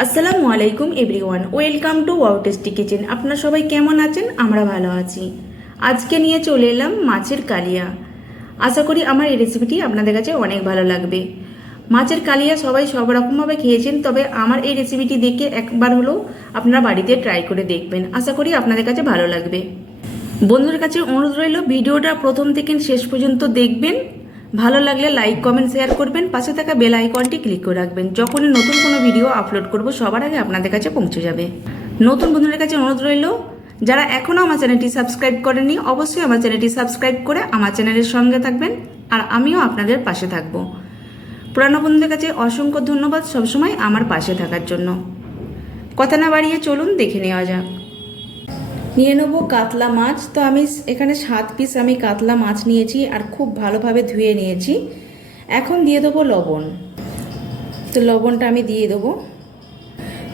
আসসালামু আলাইকুম everyone, welcome to wow tasty kitchen. আপনারা সবাই কেমন আছেন? আমরা ভালো আছি। আজকে নিয়ে চলে এলাম মাছের কালিয়া। আশা করি আমার এই রেসিপিটি আপনাদের কাছে অনেক ভালো লাগবে। মাছের কালিয়া সবাই সব রকমভাবে খেয়েছেন, তবে আমার এই রেসিপিটি দেখে একবার হলেও আপনারা বাড়িতে ট্রাই করে দেখবেন। আশা করি আপনাদের কাছে ভালো লাগবে। বন্ধুদের কাছে অনুরোধ রইল, ভিডিওটা প্রথম থেকে শেষ পর্যন্ত দেখবেন। ভালো লাগলে লাইক কমেন্ট শেয়ার করবেন। পাশে থাকা বেল আইকনটি ক্লিক করে রাখবেন। যখনই নতুন কোনো ভিডিও আপলোড করব, সবার আগে আপনাদের কাছে পৌঁছে যাবে। নতুন বন্ধুদের কাছে অনুরোধ রইল, যারা এখনও আমার চ্যানেলটি সাবস্ক্রাইব করেনি অবশ্যই আমার চ্যানেলটি সাবস্ক্রাইব করে আমার চ্যানেলের সঙ্গে থাকবেন আর আমিও আপনাদের পাশে থাকব। পুরানো বন্ধুদের কাছে অসংখ্য ধন্যবাদ সবসময় আমার পাশে থাকার জন্য। কথা না বাড়িয়ে চলুন, দেখে নেওয়া যাক। নিয়ে নেব কাতলা মাছ। তো আমি এখানে সাত পিস আমি কাতলা মাছ নিয়েছি আর খুব ভালোভাবে ধুয়ে নিয়েছি। এখন দিয়ে দেবো লবণ। তো লবণটা আমি দিয়ে দেবো।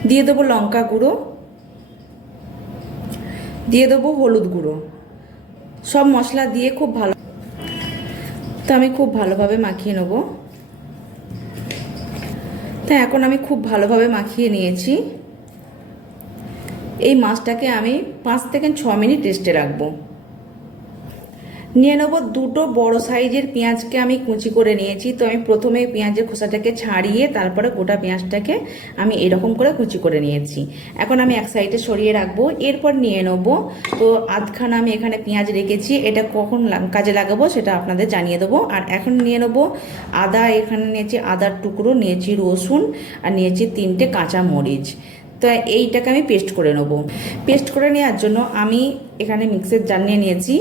দিয়ে দেবো লঙ্কা গুঁড়ো। দিয়ে দেবো হলুদ গুঁড়ো। সব মশলা দিয়ে খুব ভালো তো আমি খুব ভালোভাবে মাখিয়ে নেব। তা এখন আমি খুব ভালোভাবে মাখিয়ে নিয়েছি। এই মাছটাকে আমি পাঁচ থেকে ছ মিনিট রেস্টে রাখব। নিয়ে নেব দুটো বড় সাইজের পেঁয়াজকে আমি কুচি করে নিয়েছি। তো আমি প্রথমে পেঁয়াজের খোসাটাকে ছাড়িয়ে তারপরে গোটা পেঁয়াজটাকে আমি এরকম করে কুচি করে নিয়েছি। এখন আমি এক সাইডে সরিয়ে রাখব। এরপর নিয়ে নেব তো আধখানা আমি এখানে পেঁয়াজ রেখেছি। এটা কখন কাজে লাগাবো সেটা আপনাদের জানিয়ে দেবো। আর এখন নিয়ে নেব আদা, এখানে নিয়েছি আদার টুকরো, নিয়েছি রসুন আর নিয়েছি তিনটে কাঁচা মরিচ তো এইটাকে আমি পেস্ট করে নেব। পেস্ট করে নেওয়ার জন্য আমি এখানে মিক্সের জার নিয়ে নিয়েছি।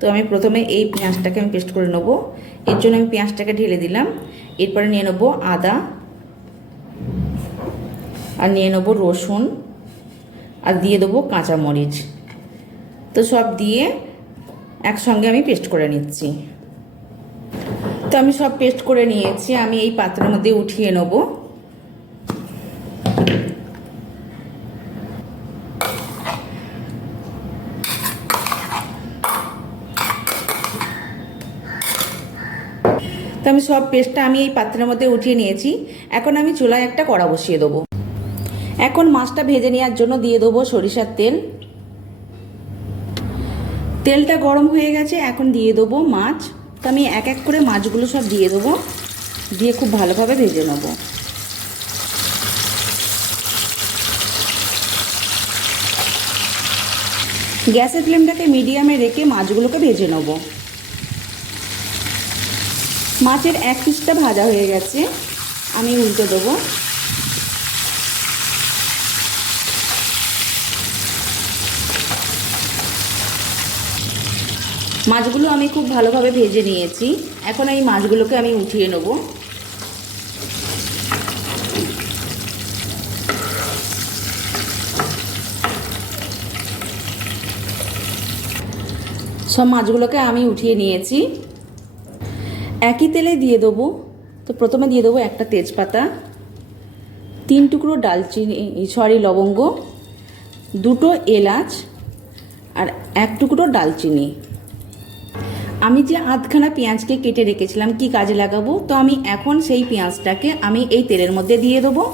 তো আমি প্রথমে এই পেঁয়াজটাকে আমি পেস্ট করে নেব। এর জন্য আমি পেঁয়াজটাকে ঢেলে দিলাম। এরপরে নিয়ে নেব আদা। আর নিয়ে নেব রসুন। আর দিয়ে দেবো কাঁচা মরিচ তো সব দিয়ে একসঙ্গে আমি পেস্ট করে নিচ্ছি। তো আমি সব পেস্ট করে নিয়েছি। আমি এই পাত্রের মধ্যে উঠিয়ে নেব। তো আমি সব পেস্টটা আমি এই পাত্রের মধ্যে উঠিয়ে নিয়েছি। এখন আমি চুলায় একটা কড়া বসিয়ে দেবো। এখন মাছটা ভেজে নেওয়ার জন্য দিয়ে দেবো সরিষার তেল। তেলটা গরম হয়ে গেছে, এখন দিয়ে দেবো মাছ। তো আমি এক এক করে মাছগুলো সব দিয়ে দেবো, দিয়ে খুব ভালোভাবে ভেজে নেব। গ্যাসের ফ্লেমটাকে মিডিয়ামে রেখে মাছগুলোকে ভেজে নেব। মাছের এক পিসটা ভাজা হয়ে গেছে। আমি উল্টে দেবো। মাছগুলো আমি খুব ভালোভাবে ভেজে নিয়েছি। এখন এই মাছগুলোকে আমি উঠিয়ে নেব। সব মাছগুলোকে আমি উঠিয়ে নিয়েছি। একই তেলে দিয়ে দেবো। তো প্রথমে দিয়ে দেবো একটা তেজপাতা, তিন টুকরো ডালচিনি সরি লবঙ্গ, দুটো এলাচ আর এক টুকরো ডালচিনি। আমি যে আধখানা পেঁয়াজকে কেটে রেখেছিলাম, কি কাজে লাগাবো? তো আমি এখন সেই পেঁয়াজটাকে আমি এই তেলের মধ্যে দিয়ে দেবো।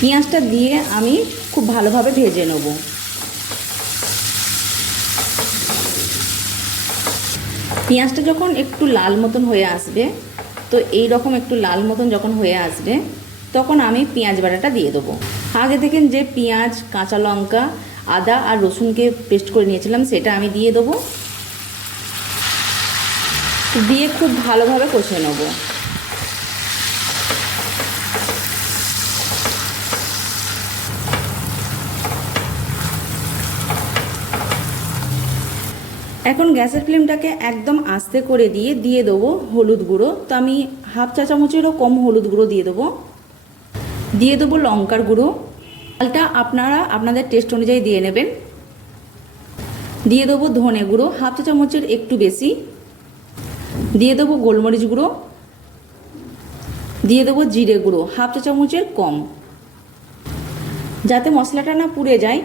পেঁয়াজটা দিয়ে আমি খুব ভালোভাবে ভেজে নেব। পেঁয়াজটা যখন একটু লাল মতন হয়ে আসবে, তো এই রকম একটু লাল মতন যখন হয়ে আসবে, তখন আমি পেঁয়াজ বাটাটা দিয়ে দেবো। আগে দেখেন যে পেঁয়াজ, কাঁচা লঙ্কা, আদা আর রসুনকে পেস্ট করে নিয়েছিলাম, সেটা আমি দিয়ে দেবো। দিয়ে খুব ভালোভাবে কষে নেব। এখন গ্যাসের ফ্লেমটাকে একদম আস্তে করে দিয়ে দিয়ে দেবো হলুদ গুঁড়ো। তো আমি হাফ চা চামচেরও কম হলুদ গুঁড়ো দিয়ে দেবো। দিয়ে দেবো লঙ্কার গুঁড়ো। চালটা আপনারা আপনাদের টেস্ট অনুযায়ী দিয়ে নেবেন। দিয়ে দেবো ধনে গুঁড়ো, হাফ চা চামচের একটু বেশি। দিয়ে দেবো গোলমরিচ গুঁড়ো। দিয়ে দেবো জিরে গুঁড়ো, হাফ চা চামচের কম। যাতে মশলাটা না পুড়ে যায়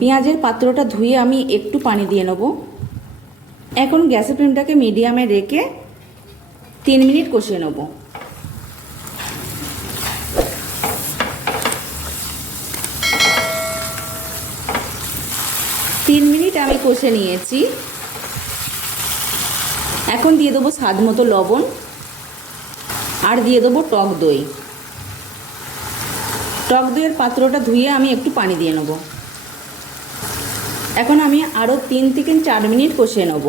পেঁয়াজের পাত্রটা ধুয়ে আমি একটু পানি দিয়ে নেব। এখন গ্যাসের ফ্লেমটাকে মিডিয়ামে রেখে তিন মিনিট কষিয়ে নেব। তিন মিনিট আমি কষে নিয়েছি। এখন দিয়ে দেবো স্বাদ মতো লবণ আর দিয়ে দেবো টক দই। টক দইয়ের পাত্রটা ধুয়ে আমি একটু পানি দিয়ে নেব। এখন আমি আরও তিন থেকে চার মিনিট কষিয়ে নেব।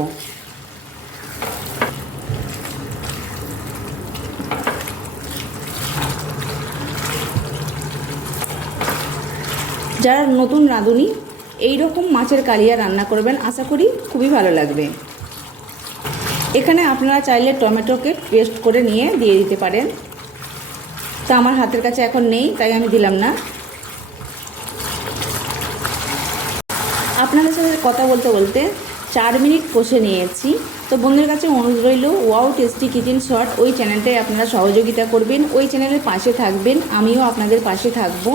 যারা নতুন রাঁধুনি এই রকম মাছের কালিয়া রান্না করবেন, আশা করি খুবই ভালো লাগবে। এখানে আপনারা চাইলে টমেটোকে পেস্ট করে নিয়ে দিয়ে দিতে পারেন। তা আমার হাতের কাছে এখন নেই, তাই আমি দিলাম না। আপনাদের সাথে কথা বলতে বলতে চার মিনিট কষে নিয়েছি। তো বন্ধুদের কাছে অনুরোধ রইল, ওয়াও টেস্টি কিচেন শর্ট ওই চ্যানেলটায় আপনারা সহযোগিতা করবেন, ওই চ্যানেলের পাশে থাকবেন, আমিও আপনাদের পাশে থাকব।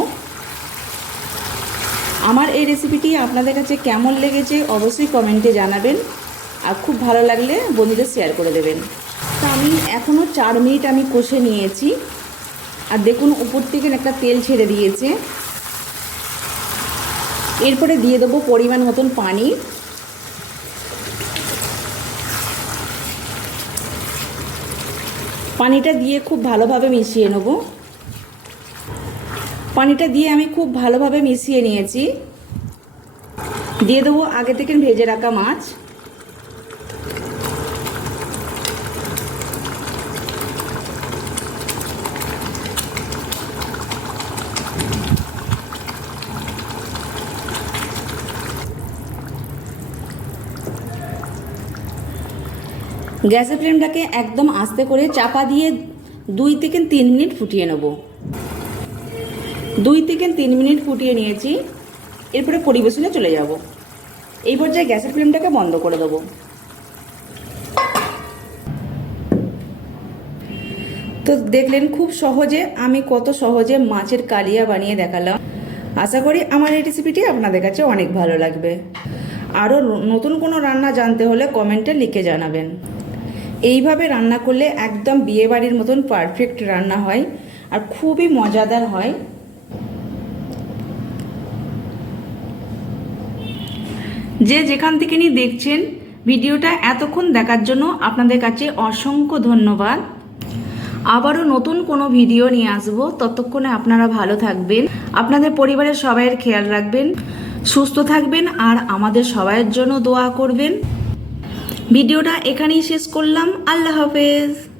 আমার এই রেসিপিটি আপনাদের কাছে কেমন লেগেছে অবশ্যই কমেন্টে জানাবেন, আর খুব ভালো লাগলে বন্ধুদের শেয়ার করে দেবেন। তো আমি এখনও চার মিনিট আমি কষে নিয়েছি, আর দেখুন উপর থেকে একটা তেল ছেড়ে দিয়েছে। এরপরে দিয়ে দেবো পরিমাণ মতন পানি। পানিটা দিয়ে খুব ভালোভাবে মিশিয়ে নেব। পানিটা দিয়ে আমি খুব ভালোভাবে মিশিয়ে নিয়েছি। দিয়ে দেবো আগে থেকে ভেজে রাখা মাছ। গ্যাসের ফ্লেমটাকে একদম আস্তে করে চাপা দিয়ে দুই থেকে তিন মিনিট ফুটিয়ে নেব। দুই থেকে তিন মিনিট ফুটিয়ে নিয়েছি। এরপরে পরিবেশনে চলে যাব। এই পর্যায়ে গ্যাসের ফ্লেমটাকে বন্ধ করে দেবো। তো দেখলেন খুব সহজে আমি কত সহজে মাছের কালিয়া বানিয়ে দেখালাম। আশা করি আমার এই রেসিপিটি আপনাদের কাছে অনেক ভালো লাগবে। আরও নতুন কোনো রান্না জানতে হলে কমেন্টে লিখে জানাবেন। এইভাবে রান্না করলে একদম বিয়েবাড়ির মতন পারফেক্ট রান্না হয় আর খুবই মজাদার হয়। যে যেখান থেকে নিয়ে দেখছেন ভিডিওটা এতক্ষণ দেখার জন্য আপনাদের কাছে অসংখ্য ধন্যবাদ। আবারও নতুন কোনো ভিডিও নিয়ে আসব। ততক্ষণে আপনারা ভালো থাকবেন, আপনাদের পরিবারের সবাইয়ের খেয়াল রাখবেন, সুস্থ থাকবেন আর আমাদের সবাইয়ের জন্য দোয়া করবেন। ভিডিওটা এখানেই শেষ করলাম। আল্লাহ হাফেজ।